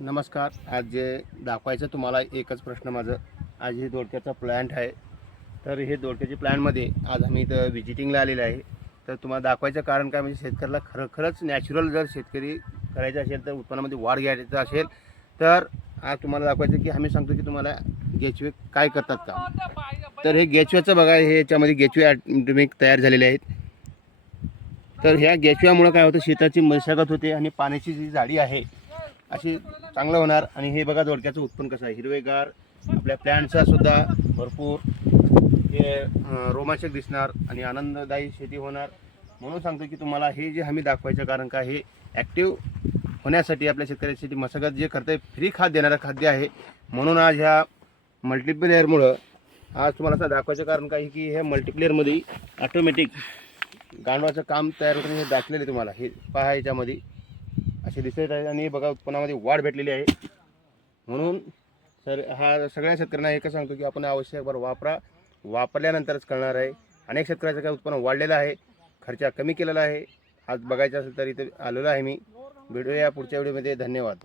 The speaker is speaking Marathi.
नमस्कार. आज जे दाखवायचं तुम्हाला एकच प्रश्न माझं. आज हे दोडक्याचा प्लॅन्ट आहे. तर हे दोडक्याच्या प्लॅनमध्ये आज आम्ही इथं व्हिजिटिंगला आलेलं आहे. तर तुम्हाला दाखवायचं कारण काय म्हणजे शेतकऱ्याला खरंच नॅचरल जर शेतकरी करायचं असेल तर उत्पन्नामध्ये वाढ घ्यायचं असेल तर आज तुम्हाला दाखवायचं की आम्ही सांगतो की तुम्हाला गेचवे काय करतात का. तर हे गेचव्याचं बघा, हे याच्यामध्ये गेचवे ऑटोमॅटिक तयार झालेले आहेत. तर ह्या गेचव्यामुळे काय होतं, शेताची मशागत होते आणि पाण्याची जी जाडी आहे अशी चांगलं होणार. आणि हे बघा दोडक्याचं उत्पन्न कसं आहे, हिरवेगार, आपल्या प्लॅन्टचा सुद्धा भरपूर हे रोमांचक दिसणार आणि आनंददायी शेती होणार. म्हणून सांगतो की तुम्हाला हे जे आम्ही दाखवायचं कारण का हे ॲक्टिव्ह होण्यासाठी आपल्या शेतकऱ्यासाठी मशागत जे करते फ्री खाद देणारं खाद्य आहे. म्हणून आज ह्या मल्टीप्लेअरमुळं आज तुम्हाला असं दाखवायचं कारण काय की ह्या मल्टीप्लेअरमध्ये ऑटोमॅटिक गांडवाचं काम तयार होतं. हे दाखलेलं तुम्हाला हे पहा, याच्यामध्ये असे दिसत आहे आणि बघा उत्पन्नामध्ये वाढ भेटलेली आहे. म्हणून हा सगळ्या शेतकऱ्यांना एकच सांगतो की आपण आवश्यक वापरा, वापरल्यानंतरच कळणार आहे. अनेक शेतकऱ्याचं काय उत्पन्न वाढलेलं आहे, खर्च कमी केलेला आहे. आज बघायचं असेल तर इथे आलेलो आहे मी. भेटूया पुढच्या व्हिडिओमध्ये. धन्यवाद.